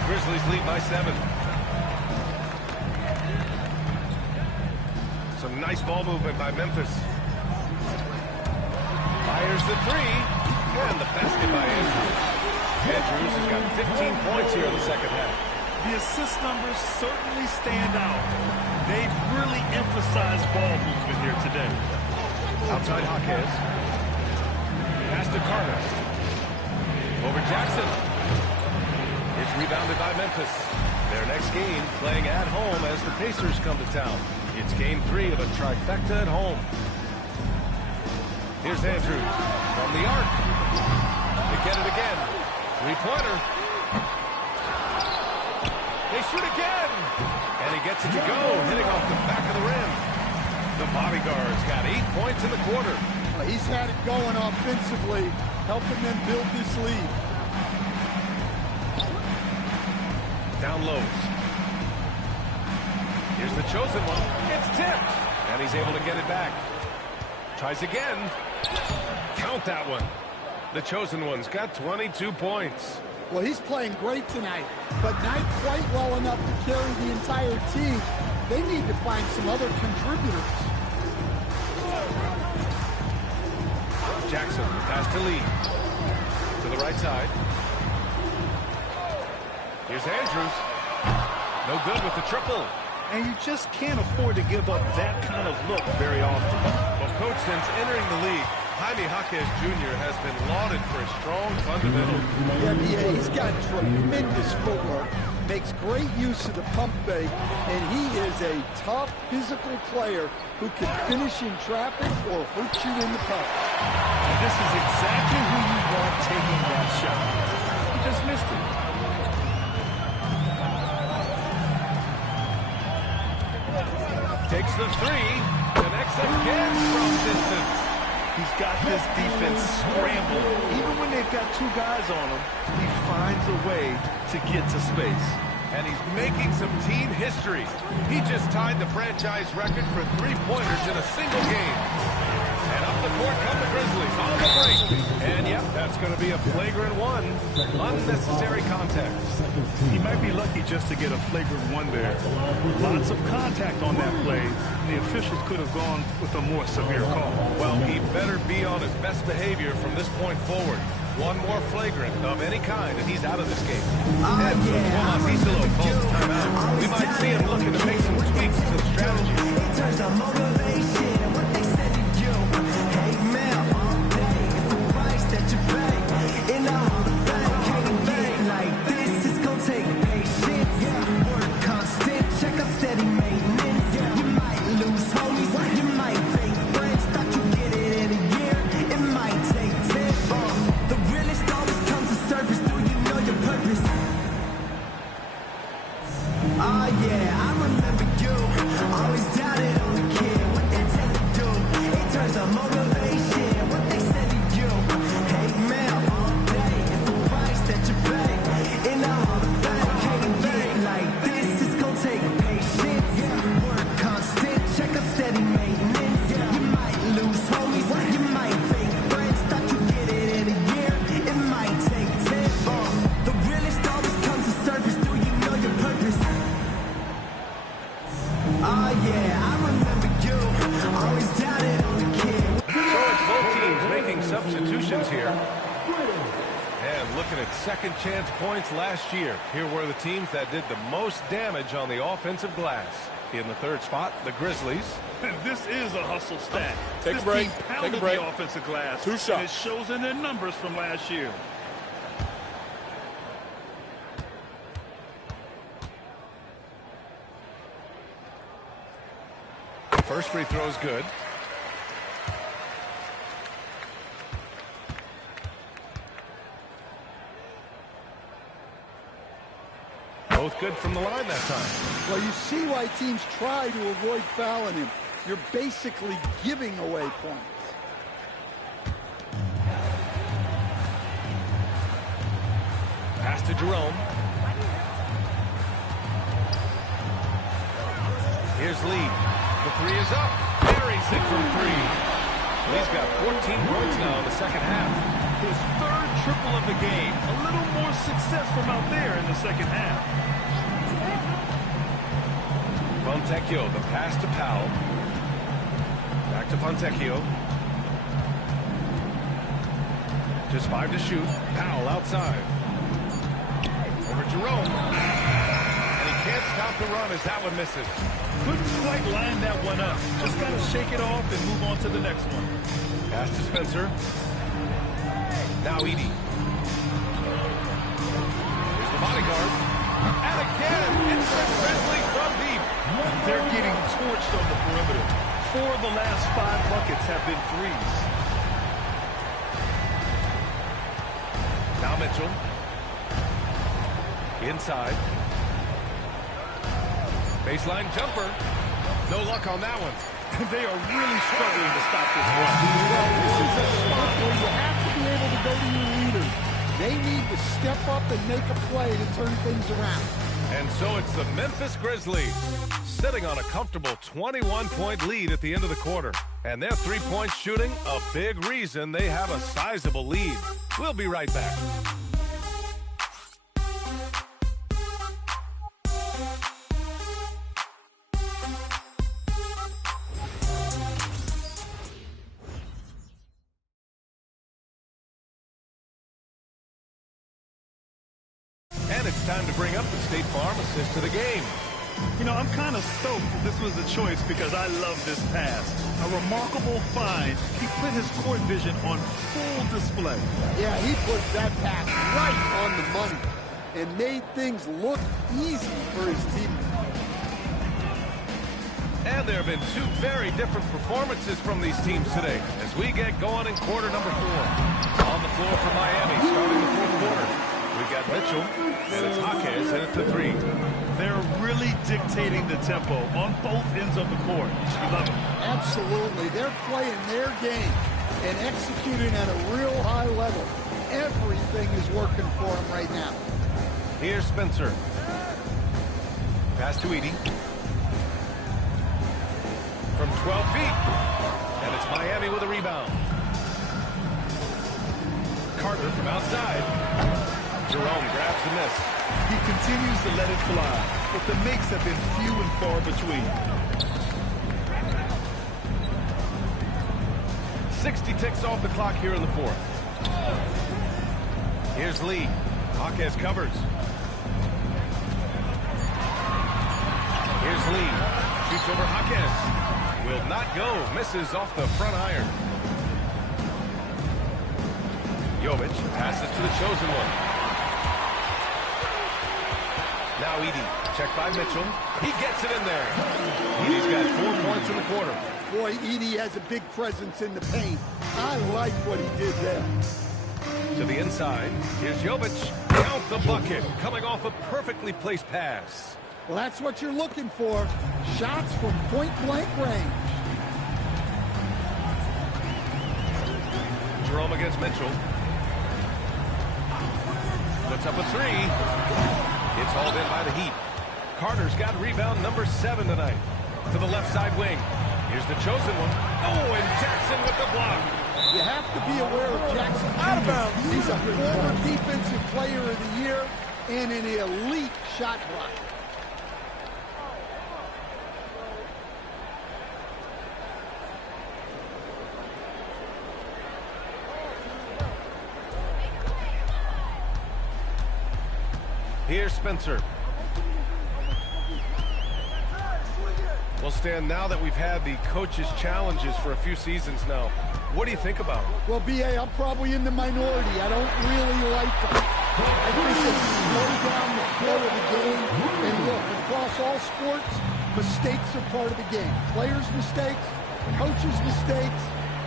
Grizzlies lead by 7. Some nice ball movement by Memphis. Fires the 3. And the basket by Andrews. Andrews has got 15 points here in the second half. The assist numbers certainly stand out. They've really emphasized ball movement here today. Outside Hawkins. Pass to Carter. Over Jackson. It's rebounded by Memphis. Their next game playing at home as the Pacers come to town. It's game 3 of a trifecta at home. Here's Andrews from the arc. They get it again. 3-pointer. They shoot again. And he gets it to go, hitting off the back of the rim. The bodyguard's got 8 points in the quarter. Well, he's had it going offensively, helping them build this lead. Down low. Here's the chosen one. It's tipped. And he's able to get it back. Tries again. Count that one. The chosen one's got 22 points. Well, he's playing great tonight, but not quite well enough to carry the entire team. They need to find some other contributors. Jackson, the pass to Lee. To the right side. Here's Andrews. No good with the triple. And you just can't afford to give up that kind of look very often. Well, Coach, since entering the league, Jaime Jaquez Jr. has been lauded for his strong fundamentals. Yeah, B.A., he's got tremendous footwork, makes great use of the pump fake, and he is a tough physical player who can finish in traffic or hurt you in the post. And this is exactly who you want taking that shot. He just missed it. Takes the three, connects again from distance. He's got this defense scrambled. Even when they've got two guys on him, he finds a way to get to space. And he's making some team history. He just tied the franchise record for three-pointers in a single game. And up the court come the Grizzlies on the break. And, yep, that's going to be a flagrant one. Unnecessary contact. He might be lucky just to get a flagrant one there. Lots of contact on that play. The officials could have gone with a more severe call. Well, he better be on his best behavior from this point forward. One more flagrant of any kind, and he's out of this game. And so Tomas Isolo calls the timeout. We might see him looking to make some tweaks to the strategy. In terms of motivation and what they said to you. Hey, man, all day, it's the price that you pay. In the Hall of Fame, can't get like this. It's gonna take patience. Work constant, check up steady maintenance. You might lose homies, you might fake friends. Thought you get it in a year, it might take 10. The realest always comes to surface. Do you know your purpose? Oh yeah, I remember you. Always doubted on the kid. What they tell you do. In terms of motivation, what they said to you. Hey man, all day, it's the price that you pay. In the Hall of Fame, can't get like this. It's gonna take patience. Work constant, check up steady maintenance. You might lose homies, you might fake friends. Thought you get it in a year, it might take 10. The realest always comes to surface. Do you know your purpose? Oh yeah, I remember you. Always doubted on the kid. So it's both teams making substitutions here. And looking at second chance points last year. Here were the teams that did the most damage on the offensive glass. In the third spot, the Grizzlies. This is a hustle stat. Take a break. This team pounded the offensive glass. 2 shots. And it shows in their numbers from last year. First free throw is good. Both good from the line that time. Well, you see why teams try to avoid fouling him. You're basically giving away points. Pass to Jerome. Here's Lee. The three is up. Buries it from three. Lee's got 14 points now in the second half. His third triple of the game. A little more success from out there in the second half. Fontecchio, the pass to Powell. Back to Fontecchio. Just 5 to shoot. Powell outside. Over Jerome. And he can't stop the run as that one misses. Couldn't quite line that one up. Just got to shake it off and move on to the next one. Pass to Spencer. Now Edey. Here's the bodyguard. And again, it's the Grizzlies from deep. They're getting torched on the perimeter. 4 of the last 5 buckets have been threes. Now Mitchell. Inside. Baseline jumper. No luck on that one. They are really struggling to stop this run. Well, this is a spot where you have to be able to go to your leaders. They need to step up and make a play to turn things around. And so it's the Memphis Grizzlies sitting on a comfortable 21-point lead at the end of the quarter. And their three-point shooting, a big reason they have a sizable lead. We'll be right back. the State Farm assist to the game. You know, I'm kind of stoked that this was a choice because I love this pass. A remarkable find. He put his court vision on full display. Yeah, he puts that pass right on the money and made things look easy for his team. And there have been two very different performances from these teams today as we get going in quarter number 4. On the floor for Miami starting the fourth quarter. We've got Mitchell, and it's Jaquez in at the 3. They're really dictating the tempo on both ends of the court. You love it. Absolutely. They're playing their game and executing at a real high level. Everything is working for them right now. Here's Spencer. Pass to Edey. From 12 feet. And it's Miami with a rebound. Carter from outside. Jerome grabs the miss. He continues to let it fly, but the makes have been few and far between. 60 ticks off the clock here in the fourth. Here's Lee. Jaquez covers. Here's Lee. Shoots over Jaquez. Will not go. Misses off the front iron. Jovic passes to the chosen one. Now Edey. Checked by Mitchell. He gets it in there. Edey's got 4 points in the quarter. Boy, Edey has a big presence in the paint. I like what he did there. To the inside. Here's Jovic. Count the bucket. Coming off a perfectly placed pass. Well, that's what you're looking for. Shots from point-blank range. Jerome against Mitchell. Puts up a 3. It's hauled in by the Heat. Carter's got rebound number 7 tonight. To the left side wing. Here's the chosen one. Oh, and Jackson with the block. You have to be aware of Jackson. Out of bounds. He's a former defensive player of the year and an elite shot blocker. Here's Spencer. Well, Stan, now that we've had the coaches' challenges for a few seasons now, what do you think about them? Well, B.A., I'm probably in the minority. I don't really like them. I think they slow down the flow of the game. And look, across all sports, mistakes are part of the game. Players' mistakes, coaches' mistakes,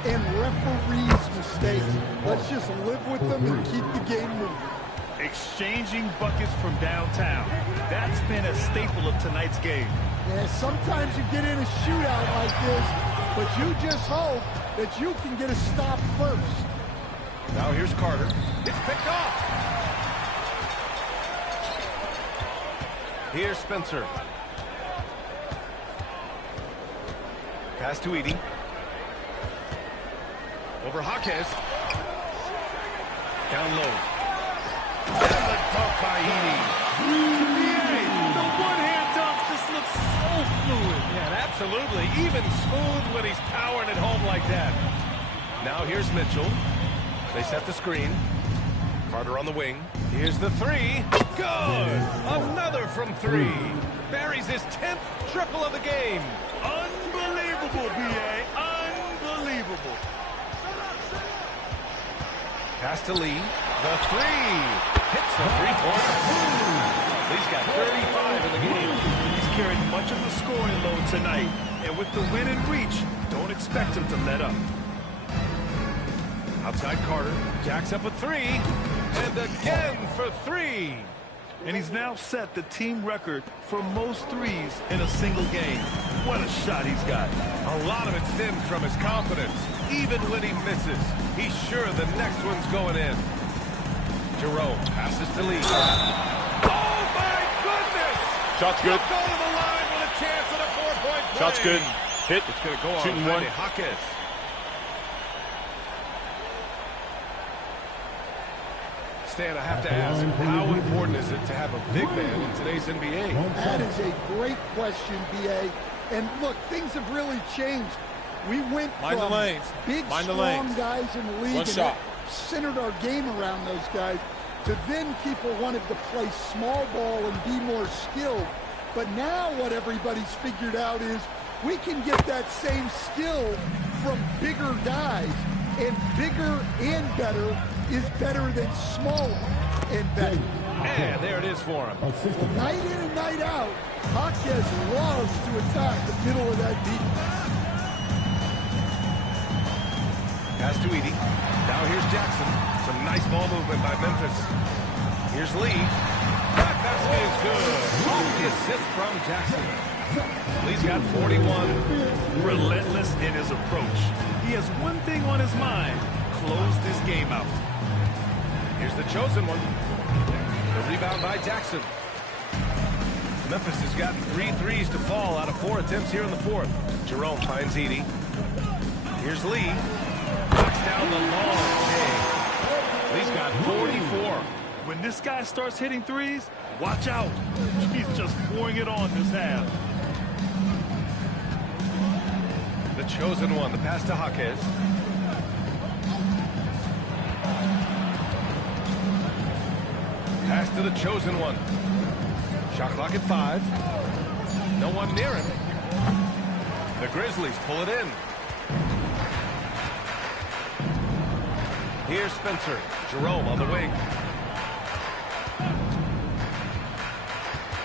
and referees' mistakes. Let's just live with them and keep the game moving. Exchanging buckets from downtown. That's been a staple of tonight's game. Yeah, sometimes you get in a shootout like this, but you just hope that you can get a stop first. Now here's Carter. It's picked off. Here's Spencer. Pass to Edey. Over Jaquez. Down low. And the dunk by Edey. The one-hand dunk just looks so fluid. Yeah, absolutely. Even smooth when he's powering it home like that. Now here's Mitchell. They set the screen. Carter on the wing. Here's the 3. Good! Another from 3. Buries his 10th triple of the game. Unbelievable, B.A. Unbelievable. Pass to Lee. The 3. Hits the three-pointer. Lee's got 35 in the game. He's carried much of the scoring load tonight. And with the win and reach, don't expect him to let up. Outside Carter. Jacks up a 3. And again for 3. And he's now set the team record for most threes in a single game. What a shot he's got. A lot of it stems from his confidence. Even when he misses, he's sure the next one's going in. Jerome passes to Lee. Oh, my goodness! Shot's good. Go to the line with a chance at a 4-point play. Shot's good. Hit. It's going to go on Shooting one. Jaquez. Stan, I have to ask, how important is it to have a big man in today's NBA? That is a great question, B.A. And look, things have really changed. We went Mind the from lanes. big, Mind the strong lanes. guys in the league One and shot. centered our game around those guys To then people wanted to play small ball and be more skilled. But now what everybody's figured out is we can get that same skill from bigger guys. And bigger and better is better than smaller and better. And there it is for him. Night in and night out, Jaquez loves to attack the middle of that defense. Pass to Edey. Now here's Jackson. Some nice ball movement by Memphis. Here's Lee. That basket is good. Off the assist from Jackson. Lee's got 41. Relentless in his approach. He has one thing on his mind: close this game out. Here's the chosen one. The rebound by Jackson. Memphis has gotten 3 threes to fall out of 4 attempts here in the fourth. Jerome finds Edey. Here's Lee. Knocks down the long J. Lee's got 44. When this guy starts hitting threes, watch out. He's just pouring it on this half. The chosen one, the pass to Jaquez. Pass to the chosen one. Shot clock at 5. No one near him. The Grizzlies pull it in. Here's Spencer. Jerome on the wing.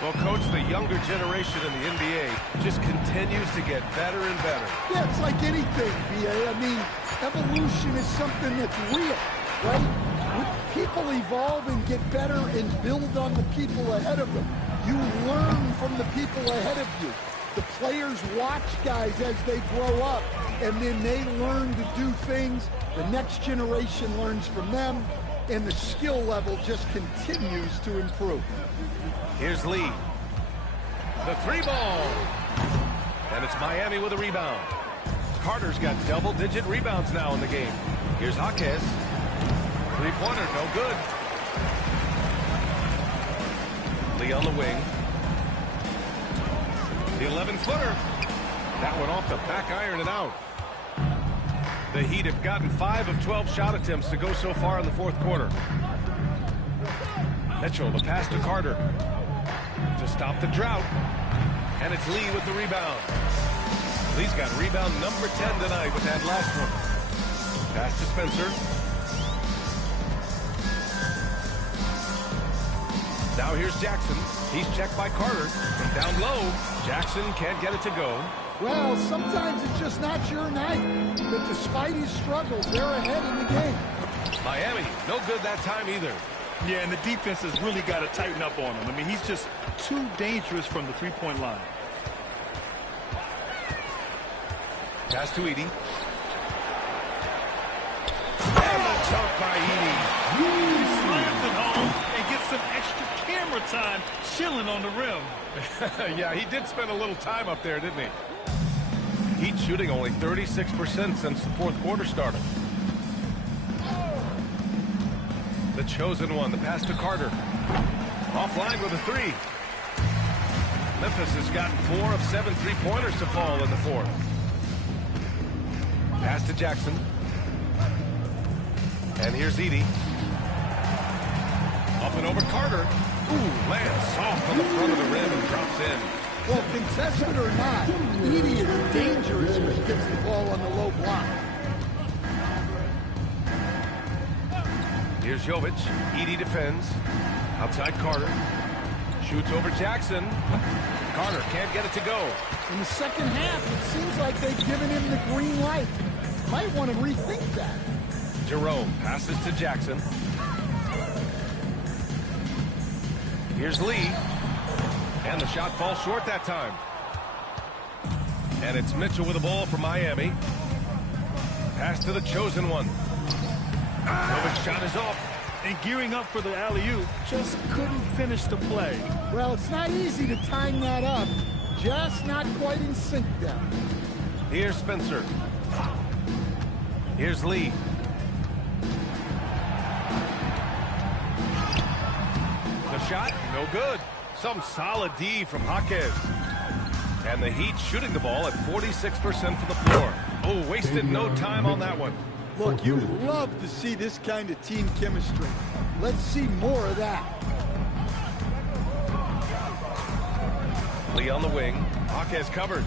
Well, Coach, the younger generation in the NBA just continues to get better and better. Yeah, it's like anything, B.A. I mean, evolution is something that's real, right? When people evolve and get better and build on the people ahead of them, you learn from the people ahead of you. The players watch guys as they grow up, and then they learn to do things. The next generation learns from them, and the skill level just continues to improve. Here's Lee. The 3-ball. And it's Miami with a rebound. Carter's got double-digit rebounds now in the game. Here's Jaquez. Three-pointer, no good. Lee on the wing. The 11-footer. That one off the back iron and out. The Heat have gotten 5 of 12 shot attempts to go so far in the fourth quarter. Mitchell, the pass to Carter. To stop the drought. And it's Lee with the rebound. Lee's got rebound number 10 tonight with that last one. Pass to Spencer. Now here's Jackson. He's checked by Carter. From down low, Jackson can't get it to go. Well, sometimes it's just not your night. But despite his struggles, they're ahead in the game. Miami, no good that time either. Yeah, and the defense has really got to tighten up on him. I mean, he's just too dangerous from the three-point line. Pass to Edey. And the dunk by Edey. He slams it home and gets some extra camera time chilling on the rim. Yeah, he did spend a little time up there, didn't he? Heat shooting only 36% since the fourth quarter started. The chosen one, the pass to Carter. Offline with a 3. Memphis has gotten 4 of 7 3-pointers to fall in the fourth. Pass to Jackson. And here's Edey. Up and over Carter. Ooh, lands soft on the front of the rim and drops in. Well, contested or not, Edey is dangerous when he gets the ball on the low block. Here's Jovic. Edey defends. Outside Carter. Shoots over Jackson. Carter can't get it to go. In the second half, it seems like they've given him the green light. Might want to rethink that. Jerome passes to Jackson. Here's Lee. And the shot falls short that time. And it's Mitchell with the ball for Miami. Pass to the chosen one. Jovic's shot is off. And gearing up for the alley-oop, just couldn't finish the play. Well, it's not easy to time that up. Just not quite in sync there. Here's Spencer. Here's Lee. The shot, no good. Some solid D from Jaquez. And the Heat shooting the ball at 46% from the floor. Oh, wasted no time on that one. Look, you love to see this kind of team chemistry. Let's see more of that. Lee on the wing. Jaquez covers.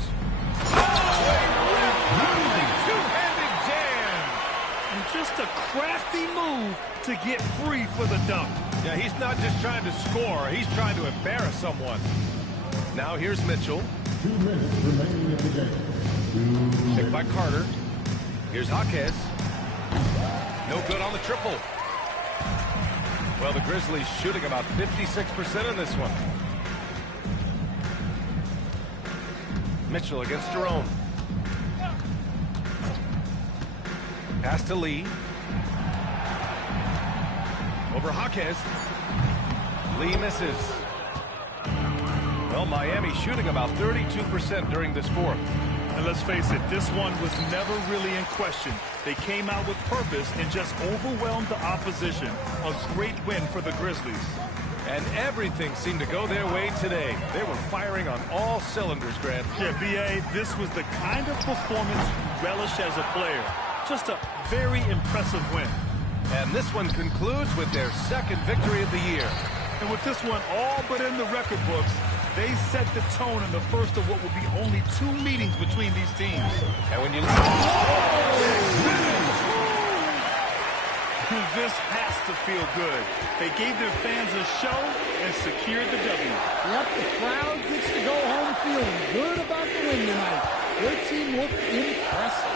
Two-handed jam. And just a crafty move to get free for the dunk. Yeah, he's not just trying to score. He's trying to embarrass someone. Now here's Mitchell. 2 minutes remaining in the game. Picked by Carter. Here's Jaquez. No good on the triple. Well, the Grizzlies shooting about 56% in this one. Mitchell against Jerome. Pass to Lee. Over Jaquez. Lee misses. Well, Miami shooting about 32% during this fourth. And let's face it, this one was never really in question. They came out with purpose and just overwhelmed the opposition. A great win for the Grizzlies. And everything seemed to go their way today. They were firing on all cylinders, Grant. Yeah, B.A., this was the kind of performance you relish as a player. Just a very impressive win. And this one concludes with their second victory of the year. And with this one all but in the record books, they set the tone in the first of what will be only 2 meetings between these teams. And when you this has to feel good. They gave their fans a show and secured the W. Yep, the crowd gets to go home feeling good about the win tonight. Their team looked impressive.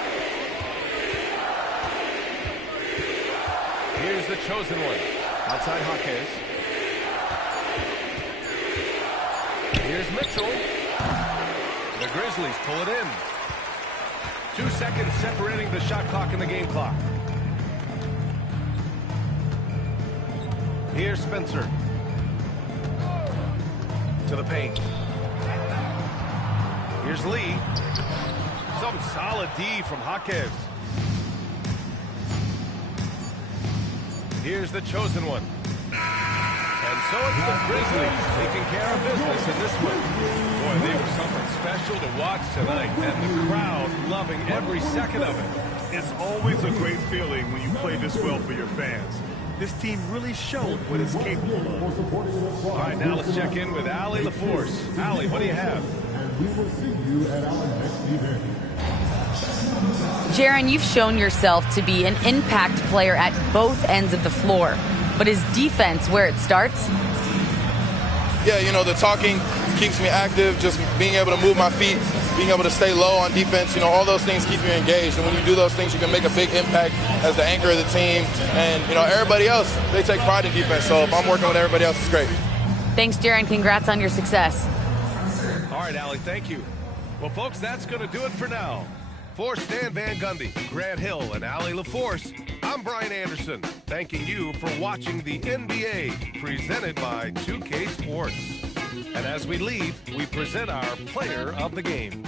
Here's the chosen one. Outside Jaquez. Here's Mitchell. The Grizzlies pull it in. 2 seconds separating the shot clock and the game clock. Here's Spencer. To the paint. Here's Lee. Some solid D from Jaquez. Here's the chosen one. And so it's the Grizzlies taking care of business in this one. Boy, they were something special to watch tonight, and the crowd loving every second of it. It's always a great feeling when you play this well for your fans. This team really showed what it's capable of. All right, now let's check in with Allie LaForce. Allie, what do you have? And we will see you at our next event. Jaren, you've shown yourself to be an impact player at both ends of the floor. But is defense where it starts? Yeah, you know, the talking keeps me active, just being able to move my feet, being able to stay low on defense, you know, all those things keep you engaged. And when you do those things, you can make a big impact as the anchor of the team. And, you know, everybody else, they take pride in defense. So if I'm working with everybody else, it's great. Thanks, Jaren. Congrats on your success. All right, Allie, thank you. Well, folks, that's going to do it for now. For Stan Van Gundy, Grant Hill, and Allie LaForce, I'm Brian Anderson, thanking you for watching the NBA, presented by 2K Sports. And as we leave, we present our player of the game.